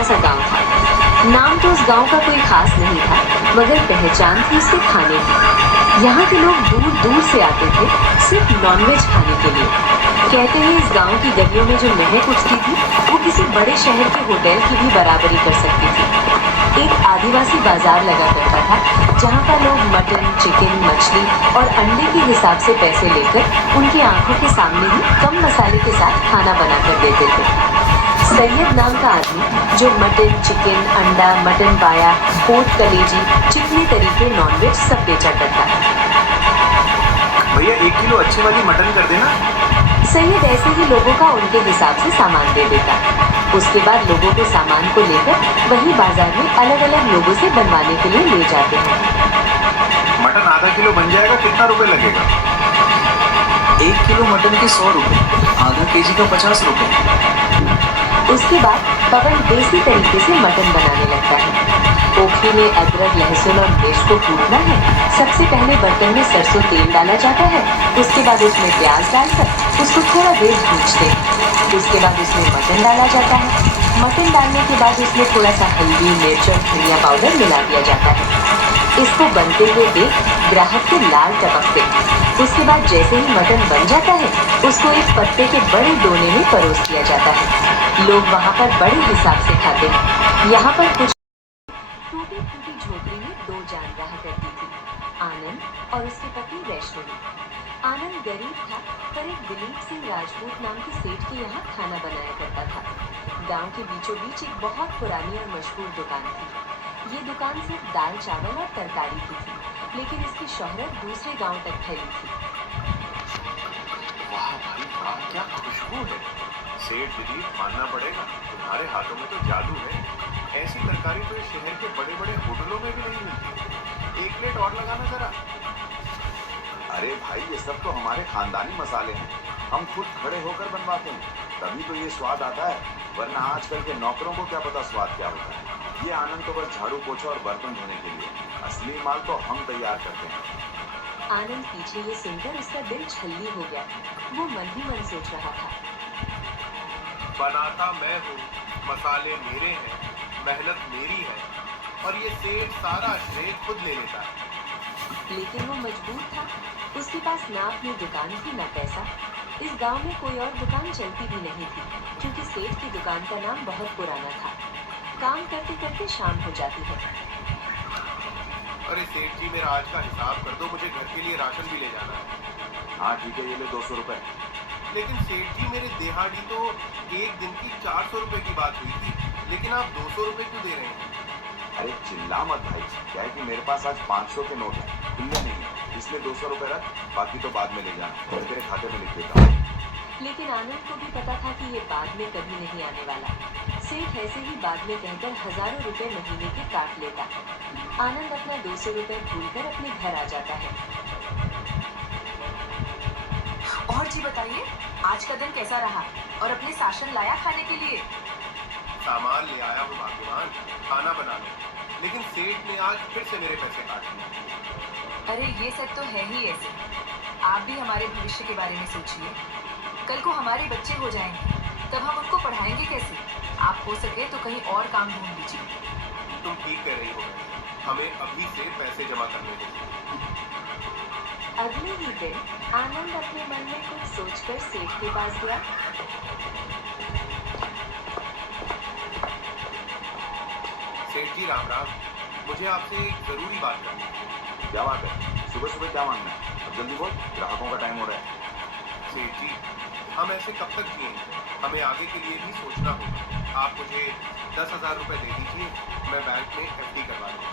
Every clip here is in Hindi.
छोटा सा गांव था। नाम तो उस गांव का कोई खास नहीं था, मगर पहचान थी उसके खाने की। यहाँ के लोग दूर दूर से आते थे सिर्फ नॉनवेज खाने के लिए। कहते हैं इस गांव की गलियों में जो महक उठती थी वो किसी बड़े शहर के होटल की भी बराबरी कर सकती थी। एक आदिवासी बाजार लगा करता था जहाँ पर लोग मटन, चिकन, मछली और अंडे के हिसाब से पैसे लेकर उनकी आंखों के सामने ही कम मसाले के साथ खाना बनाकर देते थे। सैयद नाम का आदमी जो मटन, चिकन, अंडा, मटन पाया, पोट कलेजी, चिकनी तरीके नॉनवेज सब बेचा करता। भैया 1 किलो अच्छी वाली मटन कर देना। सैयद ऐसे ही लोगों का उनके हिसाब से सामान दे देता। उसके बाद लोगों को सामान को लेकर वही बाजार में अलग अलग लोगों से बनवाने के लिए ले जाते हैं। मटन आधा किलो बन जाएगा, कितना रुपए लगेगा? 1 किलो मटन के 100 रुपए, आधा केजी का 50 रुपए। उसके बाद पवन देसी तरीके से मटन बनाने लगता है। ओखली में अदरक, लहसुन और मिर्च को कूटना है। सबसे पहले बर्तन में सरसों तेल डाला जाता है। उसके बाद उसमें प्याज डालकर उसको थोड़ा देर भूनते हैं। उसके बाद उसमें मटन डाला जाता है। मटन डालने के बाद उसमें थोड़ा सा हल्दी, मिर्च और धनिया पाउडर मिला दिया जाता है। इसको बनते हुए देख ग्राहक के लाल टपकते। उसके बाद जैसे ही मटन बन जाता है उसको एक पत्ते के बड़े दोने में परोस दिया जाता है। लोग वहाँ पर बड़े हिसाब से खाते हैं। यहाँ पर कुछ टूटी फूटी झोपड़ी में 2 जान रहा करती थी, आनंद और उसकी पत्नी वैष्णवी। आनंद गरीब था पर एक दिलीप सिंह राजपूत नाम के सेठ के यहाँ खाना बनाया करता था। गांव के बीचों बीच एक बहुत पुरानी और मशहूर दुकान थी। ये दुकान सिर्फ दाल, चावल और तरकारी की थी, लेकिन इसकी शोहरत दूसरे गांव तक फैली थी। वाह भाई वाह, क्या खुशबू है। सेठ दिलीप, मानना पड़ेगा तुम्हारे हाथों में तो जादू है। ऐसी तरकारी तो इस शहर के बड़े बड़े होटलों में भी नहीं मिलती। 1 प्लेट और लगाना जरा। अरे भाई, ये सब तो हमारे खानदानी मसाले हैं। हम खुद खड़े होकर बनवाते हैं, तभी तो ये स्वाद आता है। वरना आजकल के नौकरों को क्या पता स्वाद क्या होता है। ये आनंद तो बस झाड़ू पोछा और बर्तन धोने के लिए, असली माल तो हम तैयार करते हैं। आनंद पीछे ये सुनकर उसका दिल छल्ली हो गया। वो मन ही मन सोच रहा था, बनाता मैं हूँ, मसाले मेरे हैं, मेहनत मेरी है, और ये सेठ सारा श्रेय खुद ले लेता है। लेकिन वो मजबूर था। उसके पास ना अपनी दुकान थी ना पैसा। इस गांव में कोई और दुकान चलती भी नहीं थी, क्योंकि सेठ की दुकान का नाम बहुत पुराना था। काम करते करते शाम हो जाती है। अरे सेठ जी, मेरा आज का हिसाब कर दो, मुझे घर के लिए राशन भी ले जाना है। हाँ ठीक है, ये ले 200 रुपए। लेकिन सेठ जी, मेरे दिहाड़ी तो एक दिन की 400 रुपए की बात हुई थी, लेकिन आप 200 रुपए क्यों दे रहे हैं? अरे चिल्ला मत भाई, क्या है कि मेरे पास आज 500 के नोट है, खुले नहीं है, इसलिए 200 रुपए रख, बाकी तो बाद में ले जाना, और तेरे खाते में लिख देता हूँ। लेकिन आनंद को भी पता था कि ये बाद में कभी नहीं आने वाला। सेठ ऐसे ही बाद में कहकर हजारों रुपए महीने के काट लेता। आनंद अपना 200 रुपए भूलकर अपने घर आ जाता है। और जी बताइए, आज का दिन कैसा रहा और अपने शासन लाया खाने के लिए? सामान ले आया हूँ भाग्यवान, खाना बना लो। लेकिन सेठ ने आज फिर से मेरे पैसे काट लिए। अरे ये सब तो है ही ऐसे। आप भी हमारे भविष्य के बारे में सोचिए। कल को हमारे बच्चे हो जाएंगे, तब हम उनको पढ़ाएंगे कैसे? आप हो सके तो कहीं और काम ढूंढ लीजिए। तुम ठीक कह रही हो, हमें अभी से पैसे जमा करने दो। अगले ही दिन आनंद अपने मन में कुछ सोचकर सेठ के पास गया। सेठ जी राम राम, मुझे आपसे एक जरूरी बात करनी है। क्या बात है? सुबह सुबह क्या मांगना है? अब जल्दी बोल, ग्राहकों का टाइम हो रहा है। सेठ जी, हम ऐसे कब तक जिएंगे? हमें आगे के लिए भी सोचना होगा। आप मुझे 10,000 रुपए दे दीजिए, मैं बैंक में FD करवा दूँ।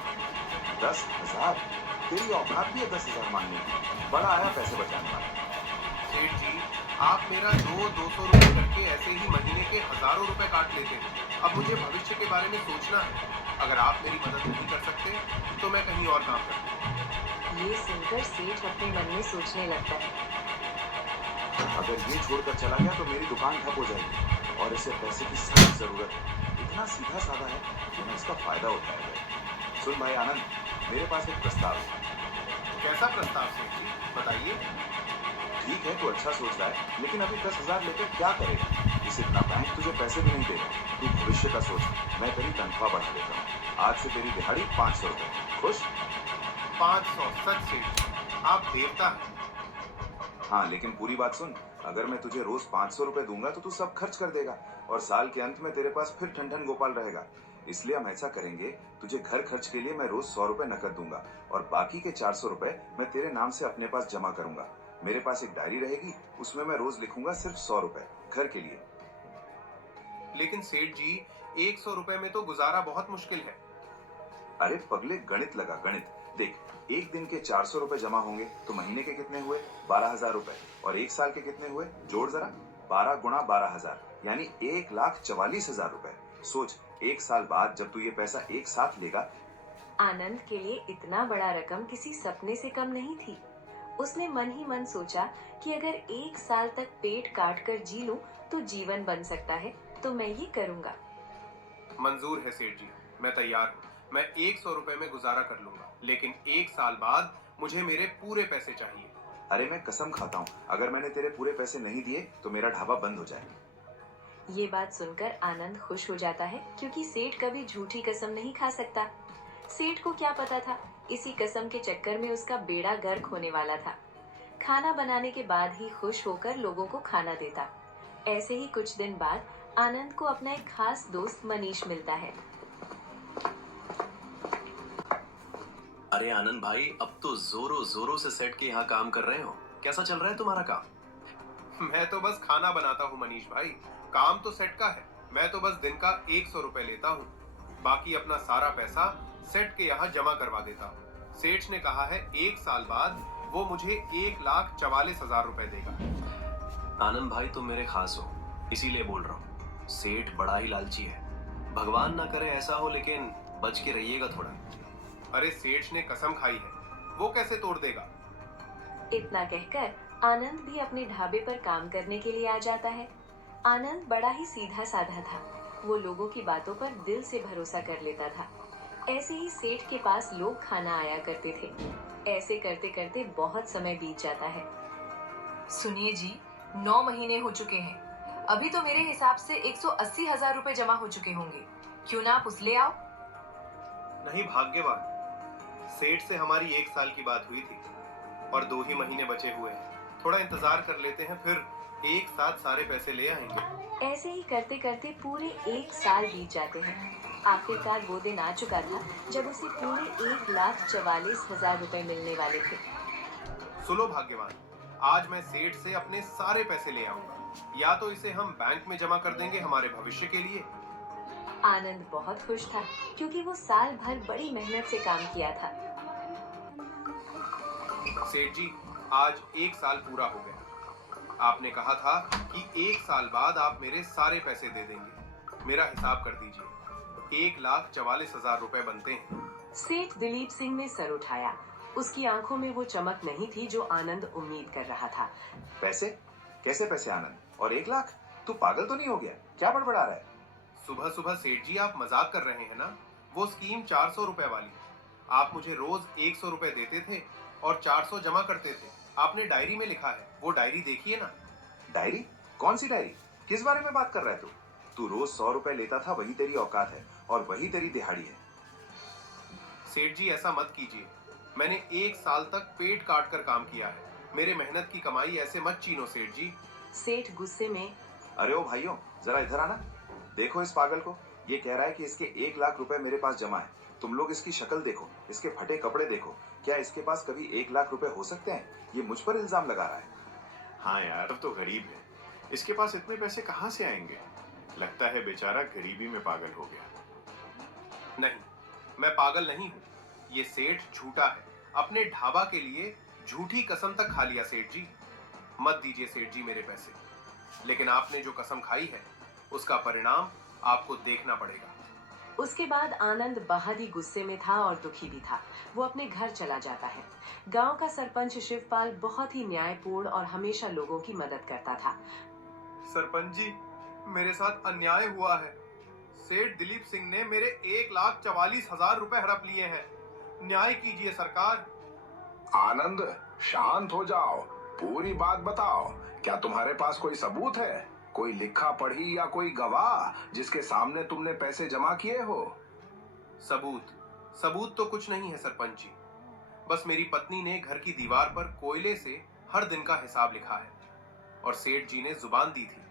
10,000? तेरी औकात भी है 10,000 मांगने की? बड़ा आया पैसे बचाने वाला। सेठ जी, आप मेरा 200 रुपए करके ऐसे ही महीने के हजारों रुपए काट लेते हैं। अब मुझे भविष्य के बारे में सोचना है। अगर आप मेरी मदद नहीं कर सकते तो मैं कहीं और काम करूँ। ये सुनकर सेठ अपने मन में सोचने लगता है, अगर ये छोड़कर चला गया तो मेरी दुकान ठप हो जाएगी, और इसे पैसे की सख्त जरूरत है। इतना सीधा साधा है कि मैं इसका फायदा उठाया। सुन भाई आनंद, मेरे पास एक प्रस्ताव है। कैसा प्रस्ताव सेठ जी, बताइए। ठीक है, तो अच्छा सोच रहा है, लेकिन अभी 10,000 लेकर क्या करेगा? इस इतना बैंक तुझे पैसे भी नहीं दे रहा। तू भविष्य का सोच, मैं तेरी तनख्वाह बढ़ा देता हूँ। आज से तेरी दिहाड़ी 500 रुपए। खुश? 500? सच सेठ जी, आप देवता हैं। हाँ, लेकिन पूरी बात सुन। अगर मैं तुझे रोज 500 रुपए दूंगा तो तू सब खर्च कर देगा और साल के अंत में तेरे पास फिर ठन गोपाल रहेगा। इसलिए हम ऐसा करेंगे, तुझे घर खर्च के लिए मैं रोज 100 रुपए नकद दूंगा और बाकी के 400 रुपए मैं तेरे नाम से अपने पास जमा करूंगा। मेरे पास एक डायरी रहेगी, उसमें मैं रोज लिखूंगा सिर्फ 100 रुपए घर के लिए। लेकिन सेठ जी, 100 रुपए में तो गुजारा बहुत मुश्किल है। अरे पगले, गणित लगा, गणित देख। एक दिन के 400 रुपए जमा होंगे तो महीने के कितने हुए? 12,000 रुपए। और एक साल के कितने हुए? जोड़ जरा। 12 गुणा 12,000 यानी 1,44,000 रुपए। सोच, एक साल बाद जब तू ये पैसा एक साथ लेगा। आनंद के लिए इतना बड़ा रकम किसी सपने से कम नहीं थी। उसने मन ही मन सोचा कि अगर एक साल तक पेट काट कर जी लूं तो जीवन बन सकता है, तो मैं ये करूंगा। मंजूर है सेठ जी, मैं तैयार हूँ। मैं 100 रुपए में गुजारा कर लूंगा, लेकिन एक साल बाद मुझे मेरे पूरे पैसे चाहिए। अरे मैं कसम खाता हूँ, अगर मैंने तेरे पूरे पैसे नहीं दिए तो मेरा ढाबा बंद हो जाए। ये बात सुनकर आनंद खुश हो जाता है, क्योंकि सेठ कभी झूठी कसम नहीं खा सकता। सेठ को क्या पता था, इसी कसम के चक्कर में उसका बेड़ा गर्क होने वाला था। खाना बनाने के बाद ही खुश होकर लोगों को खाना देता। ऐसे ही कुछ दिन बाद आनंद को अपना एक खास दोस्त मनीष मिलता है। अरे आनंद भाई, अब तो जोरों जोरों से सेट के यहाँ काम कर रहे हो। कैसा चल रहा है तुम्हारा काम? मैं तो बस खाना बनाता हूँ मनीष भाई, काम तो सेट का है। मैं तो बस दिन का 100 रुपए लेता हूँ, बाकी अपना सारा पैसा सेठ के यहाँ जमा करवा देता हूँ। सेठ ने कहा है एक साल बाद वो मुझे 1,44,000 रुपए देगा। आनंद भाई तुम मेरे खास हो, इसीलिए बोल रहा हूँ। सेठ बड़ा ही लालची है। भगवान ना करे ऐसा हो, लेकिन बच के रहिएगा थोड़ा। अरे सेठ ने कसम खाई है, वो कैसे तोड़ देगा? इतना कहकर आनंद भी अपने ढाबे पर काम करने के लिए आ जाता है। आनंद बड़ा ही सीधा साधा था। वो लोगों की बातों पर दिल से भरोसा कर लेता था। ऐसे ही सेठ के पास लोग खाना आया करते थे। ऐसे करते करते बहुत समय बीत जाता है। सुनिए जी, 9 महीने हो चुके हैं। अभी तो मेरे हिसाब से 180,000 रुपए जमा हो चुके होंगे। क्यों ना आप उस ले आओ? नहीं भाग्यवान, सेठ से हमारी एक साल की बात हुई थी और 2 ही महीने बचे हुए हैं। थोड़ा इंतजार कर लेते हैं, फिर एक साथ सारे पैसे ले आएंगे। ऐसे ही करते करते पूरे एक साल बीत जाते हैं। आखिरकार वो दिन आ चुका था जब उसे पूरे 1,44,000 रुपए मिलने वाले थे। सुनो भाग्यवान, आज मैं सेठ से अपने सारे पैसे ले आऊंगा। या तो इसे हम बैंक में जमा कर देंगे हमारे भविष्य के लिए। आनंद बहुत खुश था, क्योंकि वो साल भर बड़ी मेहनत से काम किया था। सेठ जी, आज एक साल पूरा हो गया। आपने कहा था कि एक साल बाद आप मेरे सारे पैसे दे देंगे। मेरा हिसाब कर दीजिए, 1,44,000 रुपए बनते हैं। सेठ दिलीप सिंह ने सर उठाया। उसकी आंखों में वो चमक नहीं थी जो आनंद उम्मीद कर रहा था। पैसे? कैसे पैसे आनंद? और 1 लाख? तू पागल तो नहीं हो गया? क्या बड़बड़ा रहा है? सुबह सुबह सेठ जी, आप मजाक कर रहे हैं ना? वो स्कीम 400 रुपए वाली। आप मुझे रोज 100 रुपए देते थे और 400 जमा करते थे। आपने डायरी में लिखा है, वो डायरी देखिए ना। डायरी? कौन सी डायरी? किस बारे में बात कर रहा है तू? तू रोज 100 रुपए लेता था, वही तेरी औकात है और वही तेरी दिहाड़ी है। सेठ जी, ऐसा मत कीजिए। मैंने एक साल तक पेट काट कर काम किया है। मेरे मेहनत की कमाई ऐसे मत छीनो सेठ जी। सेठ गुस्से में, अरे ओ भाइयों, जरा इधर आना। देखो इस पागल को, ये कह रहा है कि इसके 1 लाख रुपए मेरे पास जमा है। तुम लोग इसकी शक्ल देखो, इसके फटे कपड़े देखो। क्या इसके पास कभी 1 लाख रुपए हो सकते हैं? ये मुझ पर इल्जाम लगा रहा है। हाँ यार, अब तो गरीब है, इसके पास इतने पैसे कहाँ से आएंगे? लगता है बेचारा गरीबी में पागल हो गया। नहीं, मैं पागल नहीं हूँ। ये सेठ झूठा है। अपने ढाबा के लिए झूठी कसम तक खा लिया सेठ जी। मत दीजिए सेठ जी मेरे पैसे, लेकिन आपने जो कसम खाई है उसका परिणाम आपको देखना पड़ेगा। उसके बाद आनंद बहुत ही गुस्से में था और दुखी भी था। वो अपने घर चला जाता है। गांव का सरपंच शिवपाल बहुत ही न्यायपूर्ण और हमेशा लोगों की मदद करता था। सरपंच जी, मेरे साथ अन्याय हुआ है। सेठ दिलीप सिंह ने मेरे 1,44,000 रुपए हड़प लिए हैं। न्याय कीजिए सरकार। आनंद, शांत हो जाओ, पूरी बात बताओ। क्या तुम्हारे पास कोई सबूत है? कोई लिखा पढ़ी या कोई गवाह जिसके सामने तुमने पैसे जमा किए हो? सबूत तो कुछ नहीं है सरपंच जी। बस मेरी पत्नी ने घर की दीवार पर कोयले से हर दिन का हिसाब लिखा है और सेठ जी ने जुबान दी थी।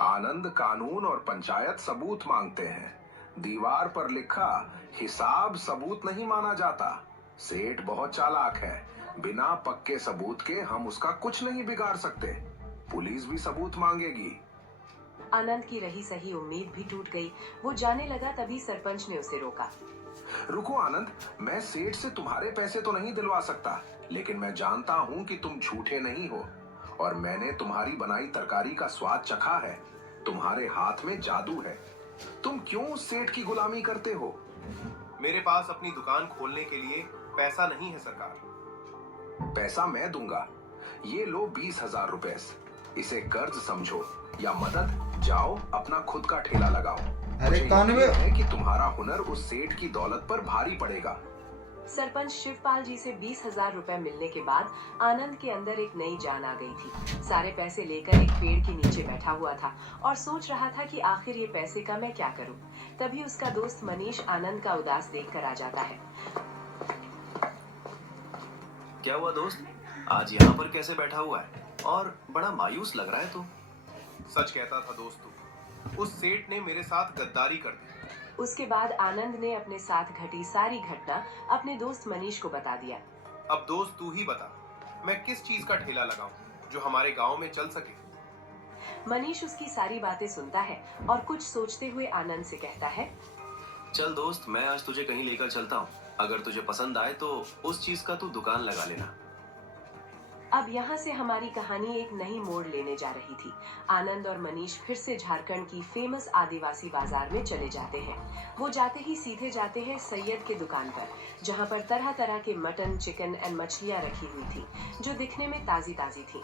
आनंद, कानून और पंचायत सबूत मांगते हैं। दीवार पर लिखा हिसाब सबूत नहीं माना जाता। सेठ बहुत चालाक है, बिना पक्के सबूत के हम उसका कुछ नहीं बिगाड़ सकते। पुलिस भी सबूत मांगेगी। आनंद की रही सही उम्मीद भी टूट गई। वो जाने लगा, तभी सरपंच ने उसे रोका। रुको आनंद, मैं सेठ से तुम्हारे पैसे तो नहीं दिलवा सकता, लेकिन मैं जानता हूँ कि तुम झूठे नहीं हो और मैंने तुम्हारी बनाई तरकारी का स्वाद चखा है। तुम्हारे हाथ में जादू है। तुम क्यों उस सेठ की गुलामी करते हो? मेरे पास अपनी दुकान खोलने के लिए पैसा नहीं है सरकार। पैसा मैं दूंगा। ये लो 20,000 रुपए। इसे कर्ज समझो या मदद। जाओ अपना खुद का ठेला लगाओ। अरे मुझे कौन यकीन बे? है कि तुम्हारा हुनर उस सेठ की दौलत पर भारी पड़ेगा। सरपंच शिवपाल जी से 20,000 रुपए मिलने के बाद आनंद के अंदर एक नई जान आ गई थी। सारे पैसे लेकर एक पेड़ के नीचे बैठा हुआ था और सोच रहा था कि आखिर ये पैसे का मैं क्या करूं। तभी उसका दोस्त मनीष आनंद का उदास देखकर आ जाता है। क्या हुआ दोस्त, आज यहाँ पर कैसे बैठा हुआ है और बड़ा मायूस लग रहा है तू? सच कहता था दोस्त तू। उस सेठ ने मेरे साथ गद्दारी कर दी। उसके बाद आनंद ने अपने साथ घटी सारी घटना अपने दोस्त मनीष को बता दिया। अब दोस्त तू ही बता, मैं किस चीज का ठेला लगाऊं जो हमारे गांव में चल सके। मनीष उसकी सारी बातें सुनता है और कुछ सोचते हुए आनंद से कहता है, चल दोस्त, मैं आज तुझे कहीं लेकर चलता हूँ। अगर तुझे पसंद आए तो उस चीज का तू दुकान लगा लेना। अब यहाँ से हमारी कहानी एक नई मोड़ लेने जा रही थी। आनंद और मनीष फिर से झारखंड की फेमस आदिवासी बाजार में चले जाते हैं। वो जाते ही सीधे जाते हैं सैयद के दुकान पर, जहाँ पर तरह तरह के मटन, चिकन एंड मछलियाँ रखी हुई थी, जो दिखने में ताजी ताजी थी।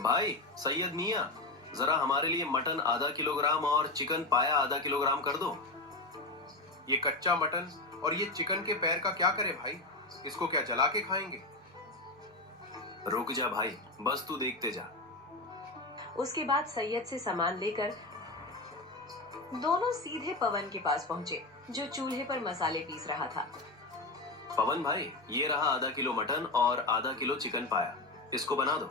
भाई सैयद मियाँ, जरा हमारे लिए मटन आधा किलोग्राम और चिकन पाया आधा किलोग्राम कर दो। ये कच्चा मटन और ये चिकन के पैर का क्या करे भाई? इसको क्या जला के खाएंगे? रुक जा भाई, बस तू देखते जा। उसके बाद सैयद से सामान लेकर दोनों सीधे पवन के पास पहुंचे, जो चूल्हे पर मसाले पीस रहा था। पवन भाई, ये रहा आधा किलो मटन और आधा किलो चिकन पाया, इसको बना दो।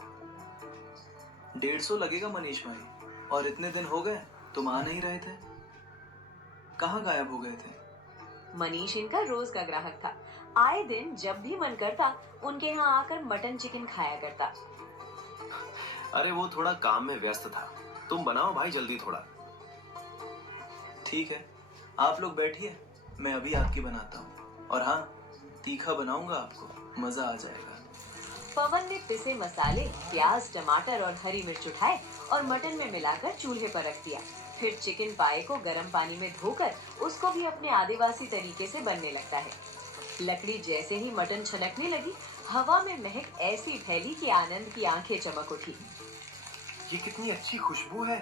150 लगेगा मनीष भाई। और इतने दिन हो गए तुम आ नहीं रहे थे, कहाँ गायब हो गए थे? मनीष इनका रोज का ग्राहक था। आए दिन जब भी मन करता उनके यहाँ आकर मटन चिकन खाया करता। अरे वो थोड़ा काम में व्यस्त था। तुम बनाओ भाई जल्दी थोड़ा। ठीक है, आप लोग बैठिए, मैं अभी आपकी बनाता हूँ। और हाँ, तीखा बनाऊंगा, आपको मजा आ जाएगा। पवन ने पिसे मसाले, प्याज, टमाटर और हरी मिर्च उठाए और मटन में मिलाकर चूल्हे पर रख दिया। फिर चिकन पाए को गर्म पानी में धोकर उसको भी अपने आदिवासी तरीके से बनने लगता है। लकड़ी जैसे ही मटन छनकने लगी, हवा में महक ऐसी फैली कि आनंद की आंखें चमक उठी। ये कितनी अच्छी खुशबू है,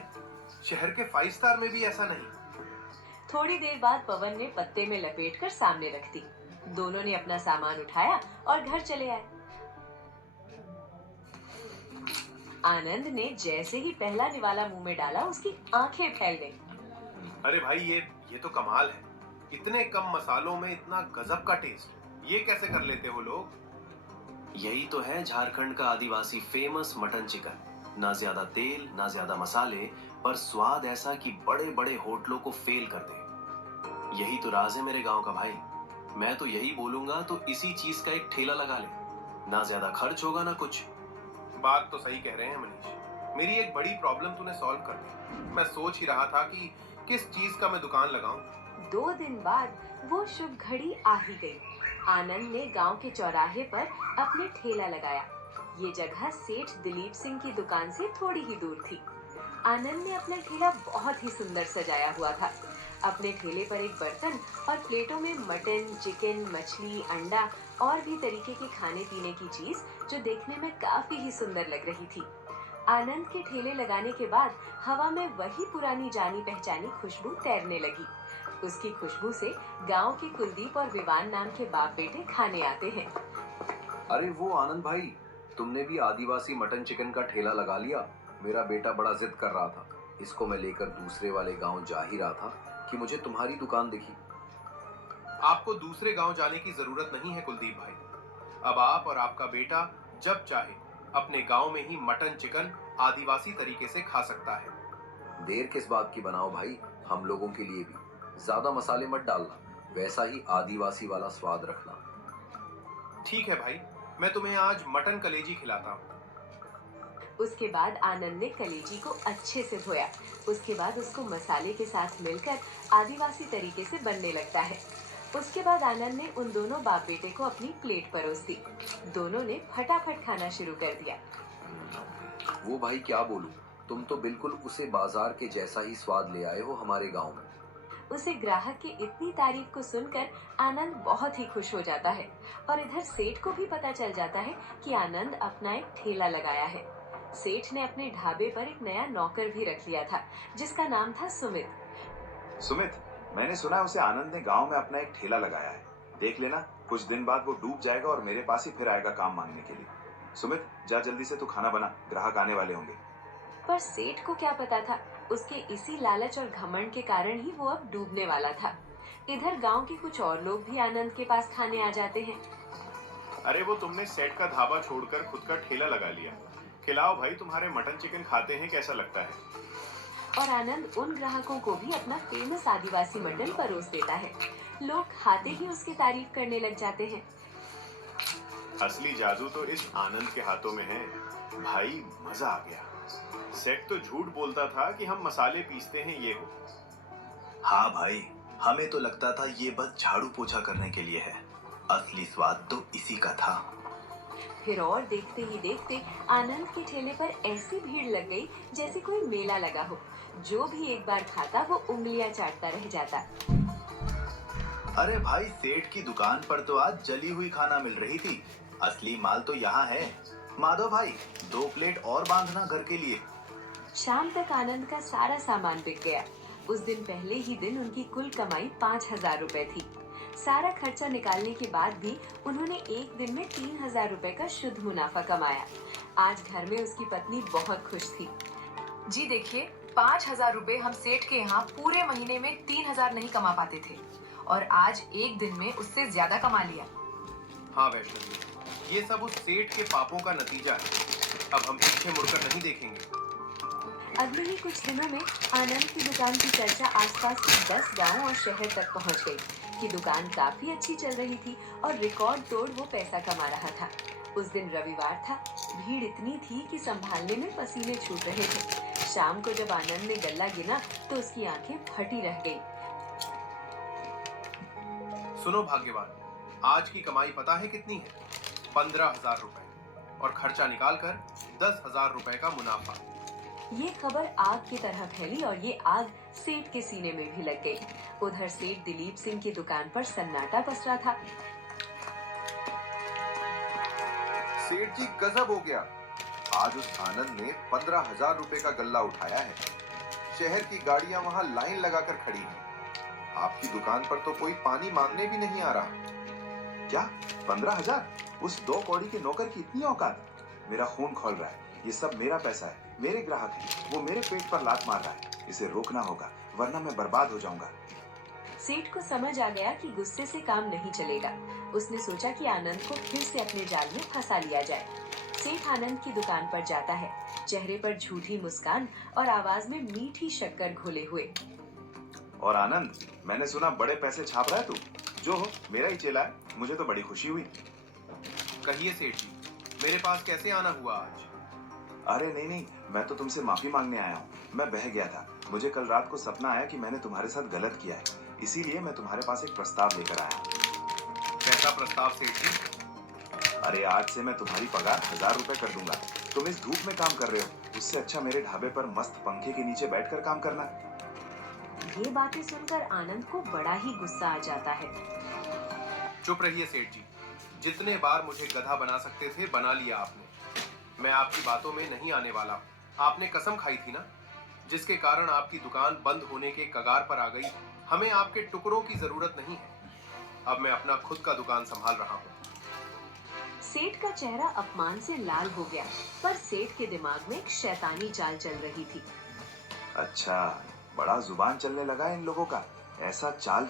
शहर के 5 स्टार में भी ऐसा नहीं। थोड़ी देर बाद पवन ने पत्ते में लपेटकर सामने रख दी। दोनों ने अपना सामान उठाया और घर चले आए। आनंद ने जैसे ही पहला निवाला मुंह में डाला, उसकी आंखें फैल गईं। अरे भाई, ये तो कमाल है। इतने कम मसालों में इतना गजब का टेस्ट, ये कैसे कर लेते हो लोग? यही तो है झारखंड का आदिवासी फेमस मटन चिकन। ना ज्यादा तेल, ना ज्यादा मसाले, पर स्वाद ऐसा कि बड़े बड़े होटलों को फेल कर दे। यही तो राज है मेरे गांव का भाई। मैं तो यही बोलूंगा तो इसी चीज का एक ठेला लगा ले। ना ज्यादा खर्च होगा ना कुछ। बात तो सही कह रहे हैं मनीष। मेरी एक बड़ी प्रॉब्लम तूने सॉल्व कर दी। मैं सोच ही रहा था कि किस चीज का मैं दुकान लगाऊं। 2 दिन बाद वो शुभ घड़ी आ ही गई। आनंद ने गांव के चौराहे पर अपने ठेला लगाया। ये जगह सेठ दिलीप सिंह की दुकान से थोड़ी ही दूर थी। आनंद ने अपना ठेला बहुत ही सुंदर सजाया हुआ था। अपने ठेले पर एक बर्तन और प्लेटों में मटन, चिकन, मछली, अंडा और भी तरीके के खाने पीने की चीज, जो देखने में काफी ही सुंदर लग रही थी। आनंद के ठेले लगाने के बाद हवा में वही पुरानी जानी पहचानी खुशबू तैरने लगी। उसकी खुशबू से गांव के कुलदीप और विवान नाम के बाप बेटे खाने आते हैं। अरे वो आनंद भाई, तुमने भी आदिवासी मटन चिकन का ठेला लगा लिया। मेरा बेटा बड़ा जिद कर रहा था, इसको मैं लेकर दूसरे वाले गांव जा ही रहा था कि मुझे तुम्हारी दुकान दिखी। आपको दूसरे गांव जाने की जरूरत नहीं है कुलदीप भाई। अब आप और आपका बेटा जब चाहे अपने गांव में ही मटन चिकन आदिवासी तरीके से खा सकता है। देर किस बात की बनाओ भाई, हम लोगों के लिए भी ज्यादा मसाले मत डालना, वैसा ही आदिवासी वाला स्वाद रखना। ठीक है भाई, मैं तुम्हें आज मटन कलेजी खिलाता हूँ। उसके बाद आनंद ने कलेजी को अच्छे से धोया। उसके बाद उसको मसाले के साथ मिलकर आदिवासी तरीके से बनने लगता है। उसके बाद आनंद ने उन दोनों बाप बेटे को अपनी प्लेट परोस दी। दोनों ने फटाफट खाना शुरू कर दिया। वो भाई क्या बोलूं, तुम तो बिल्कुल उसे बाजार के जैसा ही स्वाद ले आए हो हमारे गांव में। उसे ग्राहक की इतनी तारीफ को सुनकर आनंद बहुत ही खुश हो जाता है और इधर सेठ को भी पता चल जाता है कि आनंद अपना एक ठेला लगाया है। सेठ ने अपने ढाबे पर एक नया नौकर भी रख लिया था जिसका नाम था सुमित। सुमित, मैंने सुना है उसे आनंद ने गांव में अपना एक ठेला लगाया है। देख लेना, कुछ दिन बाद वो डूब जाएगा और मेरे पास ही फिर आएगा काम मांगने के लिए। सुमित, जा जल्दी से तू खाना बना, ग्राहक आने वाले होंगे। पर सेठ को क्या पता था, उसके इसी लालच और घमंड के कारण ही वो अब डूबने वाला था। इधर गांव के कुछ और लोग भी आनंद के पास खाने आ जाते हैं। अरे वो तुमने सेट का ढाबा छोड़कर खुद का ठेला लगा लिया। खिलाओ भाई, तुम्हारे मटन चिकन खाते हैं, कैसा लगता है। और आनंद उन ग्राहकों को भी अपना फेमस आदिवासी मटन परोस देता है। लोग खाते ही उसकी तारीफ करने लग जाते हैं। असली जादू तो इस आनंद के हाथों में है भाई, मजा आ गया। सेट तो झूठ बोलता था कि हम मसाले पीसते हैं ये हो। हाँ भाई, हमें तो लगता था ये बस झाड़ू पोछा करने के लिए है, असली स्वाद तो इसी का था। फिर और देखते ही देखते आनंद के ठेले पर ऐसी भीड़ लग गई जैसे कोई मेला लगा हो। जो भी एक बार खाता वो उंगलियां चाटता रह जाता। अरे भाई, सेठ की दुकान पर तो आज जली हुई खाना मिल रही थी, असली माल तो यहाँ है। माधव भाई, 2 प्लेट और बांधना घर के लिए। शाम तक आनंद का सारा सामान बिक गया। उस दिन पहले ही दिन उनकी कुल कमाई 5,000 रुपए थी। सारा खर्चा निकालने के बाद भी उन्होंने एक दिन में 3,000 रुपए का शुद्ध मुनाफा कमाया। आज घर में उसकी पत्नी बहुत खुश थी। जी देखिए, 5,000 रुपए हम सेठ के यहाँ पूरे महीने में 3,000 नहीं कमा पाते थे और आज एक दिन में उससे ज्यादा कमा लिया। हाँ वैष्णवी, ये सब उस सेठ के पापों का नतीजा है। अब हम पीछे मुड़कर नहीं देखेंगे। अगले ही कुछ दिनों में आनंद की दुकान की चर्चा आसपास के 10 गांव और शहर तक पहुंच गई कि दुकान काफी अच्छी चल रही थी और रिकॉर्ड तोड़ वो पैसा कमा रहा था। उस दिन रविवार था। भीड़ इतनी थी कि संभालने में पसीने छूट रहे थे। शाम को जब आनंद ने गल्ला गिना तो उसकी आंखें फटी रह गई। सुनो भाग्यवान, आज की कमाई पता है कितनी है? 15,000 रुपए और खर्चा निकालकर 10,000 रुपए का मुनाफा। ये खबर आग की तरह फैली और ये आग सेठ के सीने में भी लग गई। उधर सेठ दिलीप सिंह की दुकान पर सन्नाटा पसरा था। सेठ जी, गजब हो गया। आज उस आनंद ने 15,000 रुपए का गल्ला उठाया है। शहर की गाड़ियां वहां लाइन लगाकर खड़ी हैं। आपकी दुकान पर तो कोई पानी मांगने भी नहीं आ रहा। क्या 15,000? उस 2 कौड़ी के नौकर की इतनी औकात? मेरा खून खौल रहा है। ये सब मेरा पैसा है, मेरे ग्राहक है। वो मेरे पेट पर लात मार रहा है। इसे रोकना होगा वरना मैं बर्बाद हो जाऊंगा। सेठ को समझ आ गया कि गुस्से से काम नहीं चलेगा। उसने सोचा कि आनंद को फिर से अपने जाल में फंसा लिया जाए। सेठ आनंद की दुकान पर जाता है, चेहरे पर झूठी मुस्कान और आवाज में मीठी शक्कर घोले हुए। और आनंद, मैंने सुना बड़े पैसे छाप रहा है तू। जो हो, मेरा ही चेला है। मुझे तो बड़ी खुशी हुई। कहिए सेठ जी, मेरे पास कैसे आना हुआ आज? अरे नहीं, मैं तो तुमसे माफी मांगने आया हूँ। मैं बह गया था। मुझे कल रात को सपना आया कि मैंने तुम्हारे साथ गलत किया है, इसीलिए मैं तुम्हारे पास एक प्रस्ताव लेकर आया हूँ। कैसा प्रस्ताव सेठ जी? अरे आज से मैं तुम्हारी पगार 1,000 रुपए कर दूंगा। तुम इस धूप में काम कर रहे हो, उससे अच्छा मेरे ढाबे पर मस्त पंखे के नीचे बैठकर काम करना। ये बातें सुनकर आनंद को बड़ा ही गुस्सा आ जाता है। चुप रहिए सेठ जी। जितने बार मुझे गधा बना सकते थे बना लिया आपने। मैं आपकी बातों में नहीं आने वाला। आपने कसम खाई थी ना, जिसके कारण आपकी दुकान बंद होने के कगार पर आ गई। हमें आपके टुकड़ों की जरूरत नहीं है। अब मैं अपना खुद का दुकान संभाल रहा हूँ। सेठ का चेहरा अपमान से लाल हो गया, पर सेठ के दिमाग में एक शैतानी चाल चल रही थी। अच्छा, बड़ा जुबान चलने लगा इन लोगों का। ऐसा चाल